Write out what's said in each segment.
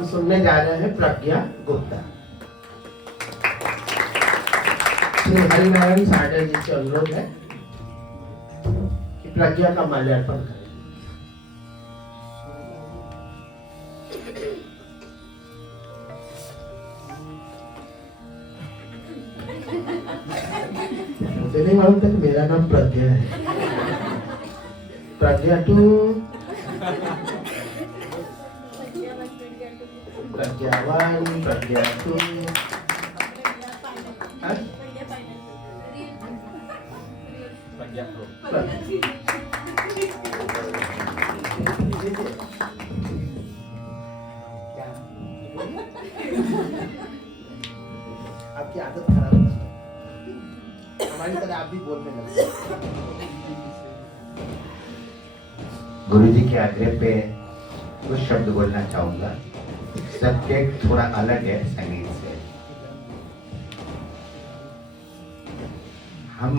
हम सुनने जा रहे हैं प्रज्ञा गुप्ता। श्री हरिनारायण सागर जी से अनुरोध है कि प्रज्ञा का माल्यार्पण करें। मुझे नहीं मालूम था कि मेरा नाम प्रज्ञा है। Pragya two Pragya one, Pragya two, Pragya pro. आपकी आदत खराब है, हमारी तरह आप भी बोलने लगे। गुरु जी के आग्रह पे कुछ शब्द बोलना चाहूंगा। सब्जेक्ट थोड़ा अलग है संगीत से। हम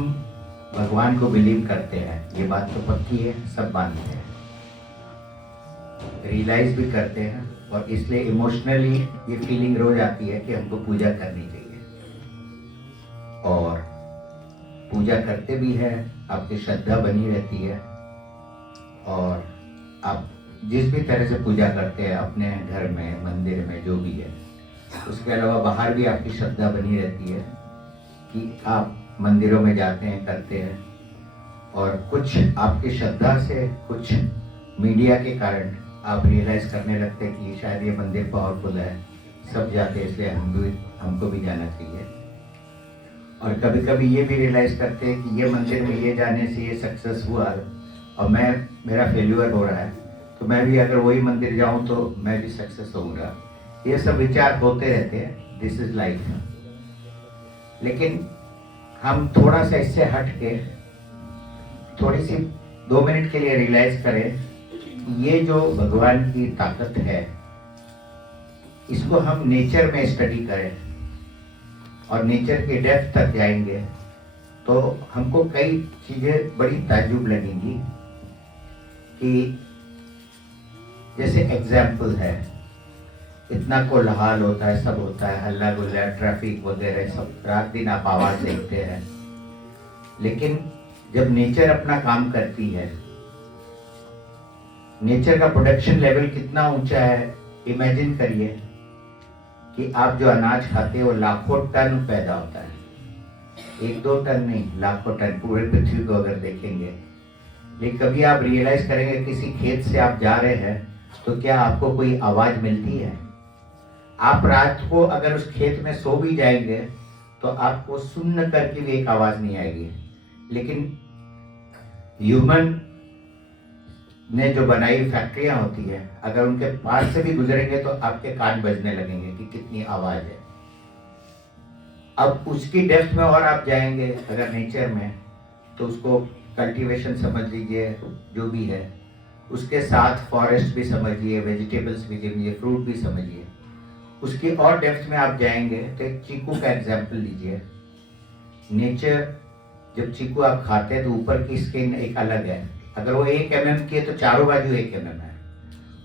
भगवान को बिलीव करते हैं, ये बात तो पक्की है, सब मानते हैं, रियलाइज भी करते हैं, और इसलिए इमोशनली ये फीलिंग रोज आती है कि हमको पूजा करनी चाहिए, और पूजा करते भी हैं, आपकी श्रद्धा बनी रहती है, और आप जिस भी तरह से पूजा करते हैं अपने घर में, मंदिर में, जो भी है, उसके अलावा बाहर भी आपकी श्रद्धा बनी रहती है कि आप मंदिरों में जाते हैं, करते हैं, और कुछ आपकी श्रद्धा से, कुछ मीडिया के कारण आप रियलाइज करने लगते हैं कि शायद ये मंदिर पावरफुल है, सब जाते हैं, इसलिए हमको भी जाना चाहिए। और कभी कभी ये भी रियलाइज करते हैं कि ये मंदिर में ये जाने से ये सक्सेस हुआ और मेरा फेल्यूर हो रहा है, तो मैं भी अगर वही मंदिर जाऊं तो मैं भी सक्सेस होऊंगा। ये सब विचार होते रहते हैं, दिस इज लाइफ। लेकिन हम थोड़ा सा इससे हट के थोड़ी सी 2 मिनट के लिए रियलाइज करें, ये जो भगवान की ताकत है, इसको हम नेचर में स्टडी करें और नेचर के डेप्थ तक जाएंगे तो हमको कई चीजें बड़ी ताज्जुब लगेंगी। कि जैसे एग्जाम्पल है, इतना कोलाहल होता है, सब होता है, हल्ला गुल्ला, ट्रैफिक वगैरह, सब रात दिन आप आवाज देखते हैं, लेकिन जब नेचर अपना काम करती है, नेचर का प्रोडक्शन लेवल कितना ऊंचा है, इमेजिन करिए कि आप जो अनाज खाते हैं वो लाखों टन पैदा होता है, 1-2 टन नहीं, लाखों टन पूरे पृथ्वी को अगर देखेंगे। लेकिन कभी आप रियलाइज करेंगे किसी खेत से आप जा रहे हैं तो क्या आपको कोई आवाज मिलती है? आप रात को अगर उस खेत में सो भी जाएंगे तो आपको सुन्न करके भी एक आवाज नहीं आएगी। लेकिन ह्यूमन ने जो बनाई फैक्ट्रियां होती है, अगर उनके पास से भी गुजरेंगे तो आपके कान बजने लगेंगे कि कितनी आवाज है। अब उसकी डेप्थ में और आप जाएंगे अगर नेचर में, तो उसको कल्टीवेशन समझ लीजिए, जो भी है, उसके साथ फॉरेस्ट भी समझिए, वेजिटेबल्स भी समझिए, फ्रूट भी समझिए। उसकी और डेप्थ में आप जाएंगे तो एक चीकू का एग्जाम्पल लीजिए। नेचर, जब चीकू आप खाते हैं तो ऊपर की स्किन एक अलग है, अगर वो 1 mm की है तो चारों बाजू 1 mm है।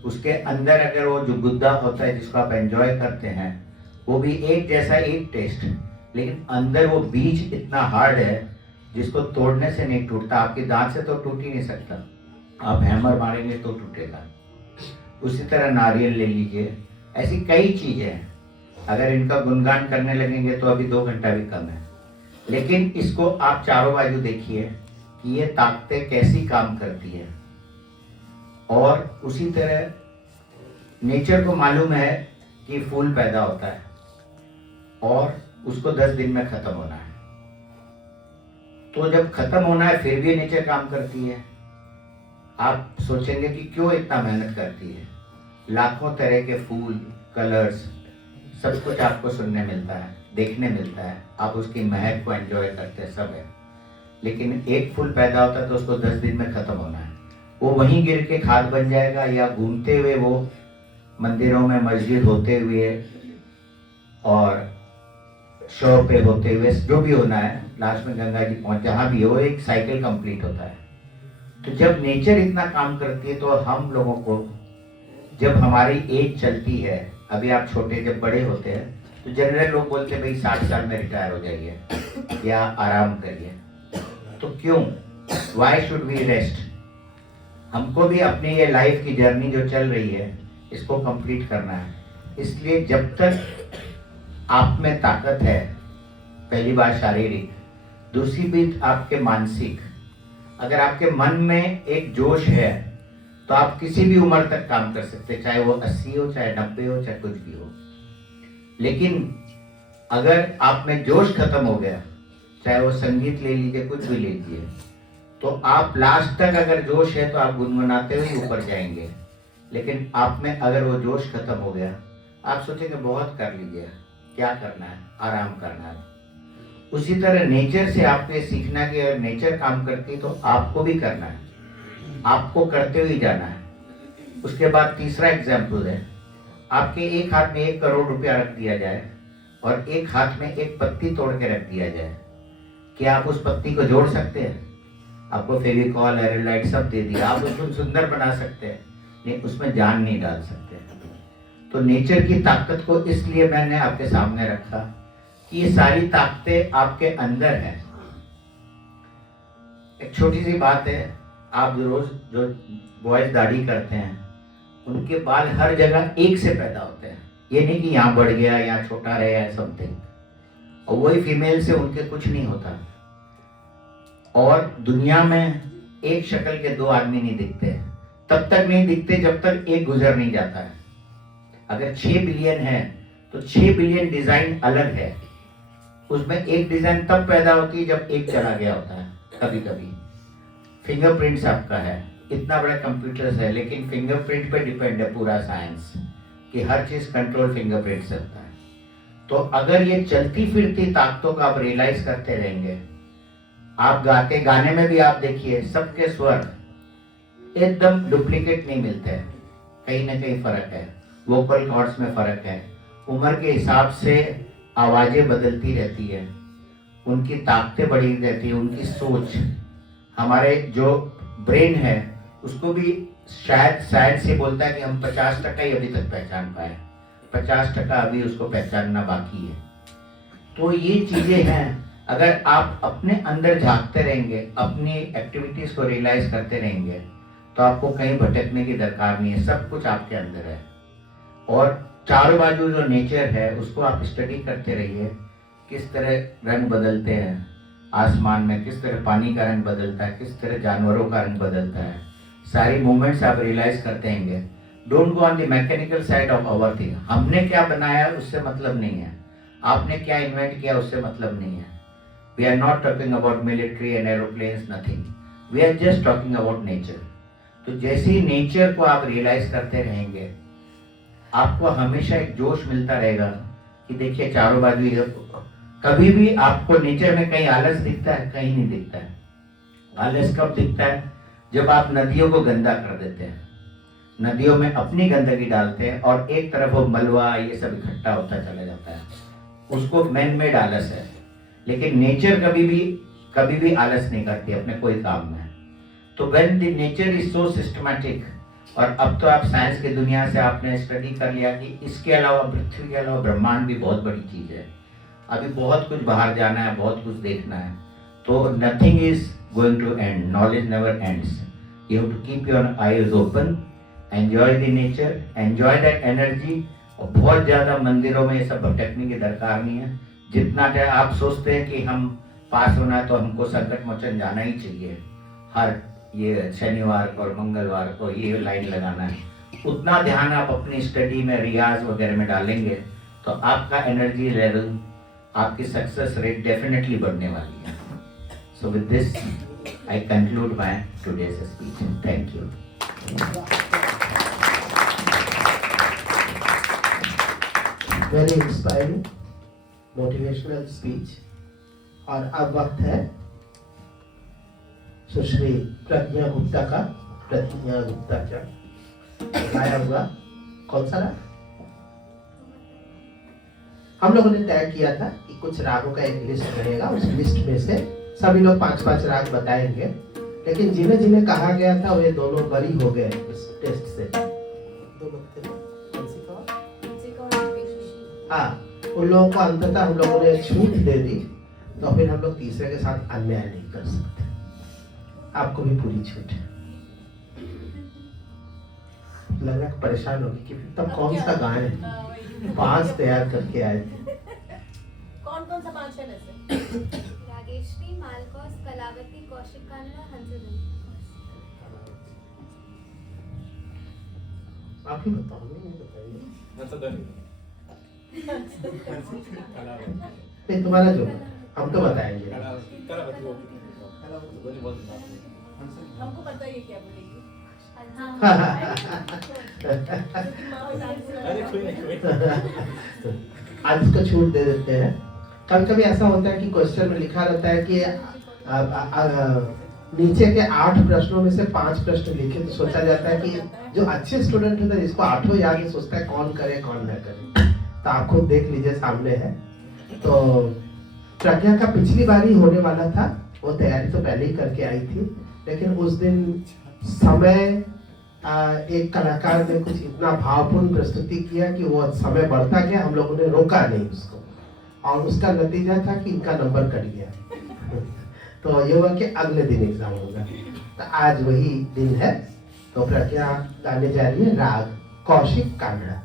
उसके अंदर अगर वो जो गुद्दा होता है जिसको आप एंजॉय करते हैं, वो भी एक जैसा, एक टेस्ट, लेकिन अंदर वो बीज इतना हार्ड है जिसको तोड़ने से नहीं टूटता। आपके दांत से तो टूट ही नहीं सकता, आप हैमर मारेंगे तो टूटेगा। उसी तरह नारियल ले लीजिए, ऐसी कई चीजें हैं, अगर इनका गुणगान करने लगेंगे तो अभी 2 घंटा भी कम है। लेकिन इसको आप चारों बाजू देखिए कि ये ताकतें कैसी काम करती है। और उसी तरह नेचर को मालूम है कि फूल पैदा होता है और उसको 10 दिन में खत्म होना है, तो जब खत्म होना है फिर भी नेचर काम करती है। आप सोचेंगे कि क्यों इतना मेहनत करती है। लाखों तरह के फूल, कलर्स, सब कुछ आपको सुनने मिलता है, देखने मिलता है, आप उसकी महक को एंजॉय करते हैं, सब है। लेकिन एक फूल पैदा होता है तो उसको 10 दिन में खत्म होना है। वो वहीं गिर के खाद बन जाएगा, या घूमते हुए वो मंदिरों में, मस्जिद होते हुए और शो पे होते हुए, जो भी होना है, लास्ट में गंगा जी पहुंच, जहां भी हो, एक साइकिल कंप्लीट होता है। तो जब नेचर इतना काम करती है तो हम लोगों को, जब हमारी एज चलती है अभी आप छोटे जब बड़े होते हैं तो जनरल लोग बोलते हैं भाई 60 साल में रिटायर हो जाइए या आराम करिए। तो क्यों, वाई शुड वी रेस्ट? हमको भी अपनी ये लाइफ की जर्नी जो चल रही है इसको कंप्लीट करना है। इसलिए जब तक आप में ताकत है, पहली बात शारीरिक, दूसरी बात आपके मानसिक, अगर आपके मन में एक जोश है तो आप किसी भी उम्र तक काम कर सकते हैं, चाहे वो 80 हो, चाहे 90 हो, चाहे कुछ भी हो। लेकिन अगर आप में जोश खत्म हो गया, चाहे वो संगीत ले लीजिए, कुछ भी ले लीजिए, तो आप लास्ट तक अगर जोश है तो आप गुनगुनाते हुए ऊपर जाएंगे। लेकिन आप में अगर वो जोश खत्म हो गया, आप सोचेंगे बहुत कर लीजिए, क्या करना है, आराम करना है। उसी तरह नेचर से आपको ये सीखना कि अगर नेचर काम करती है तो आपको भी करना है, आपको करते हुए जाना है। उसके बाद तीसरा एग्जाम्पल है, आपके एक हाथ में 1 करोड़ रुपया रख दिया जाए और एक हाथ में एक पत्ती तोड़ के रख दिया जाए, क्या आप उस पत्ती को जोड़ सकते हैं? आपको फेविकॉल, एरोलाइट सब दे दिया, आप उसको सुंदर बना सकते हैं, लेकिन उसमें जान नहीं डाल सकते। तो नेचर की ताकत को इसलिए मैंने आपके सामने रखा कि ये सारी ताकतें आपके अंदर हैं। एक छोटी सी बात है, आप रोज जो बॉयज दाढ़ी करते हैं उनके बाल हर जगह एक से पैदा होते हैं, ये नहीं कि यहाँ बढ़ गया, यहाँ छोटा रहे या समथिंग। और वही फीमेल से उनके कुछ नहीं होता। और दुनिया में एक शक्ल के 2 आदमी नहीं दिखते, तब तक नहीं दिखते जब तक एक गुजर नहीं जाता है। अगर 6 बिलियन है तो 6 बिलियन डिजाइन अलग है, उसमें एक डिजाइन तब पैदा होती है जब एक चला गया होता है। कभी कभी फिंगरप्रिंट्स आपका है, इतना बड़ा कंप्यूटर्स है, लेकिन फिंगरप्रिंट पे डिपेंड है पूरा साइंस कि हर चीज कंट्रोल फिंगरप्रिंट से होता है। तो अगर ये चलती फिरती ताकतों का आप रियलाइज करते रहेंगे, आप गाते, गाने में भी आप देखिए सबके स्वर एकदम डुप्लीकेट नहीं मिलते हैं, कहीं ना कहीं फर्क है, वोकल कॉर्ड्स में फर्क है, उम्र के हिसाब से आवाजें बदलती रहती है, उनकी ताकतें बढ़ी रहती है, उनकी सोच, हमारे जो ब्रेन है उसको भी शायद से बोलता है कि हम 50% ही अभी तक पहचान पाए, 50% अभी उसको पहचानना बाकी है। तो ये चीजें हैं, अगर आप अपने अंदर झांकते रहेंगे, अपनी एक्टिविटीज को रियलाइज करते रहेंगे, तो आपको कहीं भटकने की दरकार नहीं है, सब कुछ आपके अंदर है। और चारों बाजू जो नेचर है उसको आप स्टडी करते रहिए, किस तरह रंग बदलते हैं आसमान में, किस तरह पानी का रंग बदलता है, किस तरह जानवरों का रंग बदलता है, सारी मूवमेंट्स आप रियलाइज करते रहेंगे। Don't go on the mechanical side of our thing. हमने क्या बनाया उससे मतलब नहीं है, आपने क्या इन्वेंट किया उससे मतलब नहीं है। We are not talking about military and aeroplanes, nothing, we are just talking about nature. तो जैसे ही नेचर को आप रियलाइज करते रहेंगे, आपको हमेशा एक जोश मिलता रहेगा कि देखिए चारों बाजू, कभी भी आपको नेचर में कहीं आलस दिखता है? कहीं नहीं दिखता है। आलस कब दिखता है? जब आप नदियों को गंदा कर देते हैं, नदियों में अपनी गंदगी डालते हैं और एक तरफ वो मलबा ये सब इकट्ठा होता चला जाता है, उसको मैन मेड आलस है। लेकिन नेचर कभी भी आलस नहीं करती अपने कोई काम में। तो when the nature is so systematic, और अब तो आप साइंस की दुनिया से आपने स्टडी कर लिया कि इसके अलावा, पृथ्वी के अलावा ब्रह्मांड भी बहुत बड़ी चीज है, अभी बहुत कुछ बाहर जाना है, बहुत कुछ देखना है। तो nothing is going to end, knowledge never ends, you have to keep your eyes open, enjoy the nature, enjoy that energy. और बहुत ज्यादा मंदिरों में ये सब भटकने की दरकार नहीं है। जितना चाहे आप सोचते हैं कि हम पास होना है तो हमको संकट मोचन जाना ही चाहिए, हर ये शनिवार और मंगलवार को ये लाइन लगाना है, उतना ध्यान आप अपनी स्टडी में, रियाज वगैरह में डालेंगे तो आपका एनर्जी लेवल, आपकी सक्सेस रेट डेफिनेटली बढ़ने वाली है। So with this I conclude my today's speech. Thank you. Very inspiring motivational speech. और अब वक्त है सुश्री प्रज्ञा गुप्ता का। प्रज्ञा गुप्ता का गाया हुआ कौन सा राग? हम लोगों ने तय किया था कि कुछ रागों का एक लिस्ट बनेगा, उस लिस्ट में से सभी लोग 5-5 राग बताएंगे, लेकिन जिन्हें जिन्हें कहा गया था वे दोनों बरी हो गए इस टेस्ट से। दो लोग थे, हाँ, उन लोगों को अंततः हम लोगों ने छूट दे दी, तो फिर हम लोग तीसरे के साथ अन्याय नहीं कर सकते। आपको भी पूरी छूट है। लग रहा है परेशान होगी कि तब कौन सा गाने 5 तैयार करके आए थे। कौन सा 5 है वैसे? रागेश्वरी, मालकोस, कलावती, कौशिक कांडा, हंसुदन। आप ही बताओ, नहीं बताइए। नहीं, तुम्हारा जो हम तो बताएंगे। हमको पता ही है क्या बोलेगी। आज इसको छूट दे देते हैं। कभी कभी ऐसा होता है कि क्वेश्चन में लिखा रहता है कि नीचे के 8 प्रश्नों में से 5 प्रश्न लिखे, तो सोचा जाता है कि जो अच्छे स्टूडेंट होते हैं जिसको 8 याद है, सोचता है कौन करे कौन न करे। तो आप खुद देख लीजिए, सामने है। तो प्रज्ञा का पिछली बार ही होने वाला था, वो तैयारी तो पहले ही करके आई थी, लेकिन उस दिन समय एक कलाकार ने कुछ इतना भावपूर्ण प्रस्तुति किया कि वो समय बढ़ता गया, हम लोगों ने रोका नहीं उसको, और उसका नतीजा था कि इनका नंबर कट गया। तो ये हुआ कि अगले दिन एग्जाम होगा। तो आज वही दिन है। तो प्रज्ञा गाने जा रही है राग कौशिक कांगड़ा।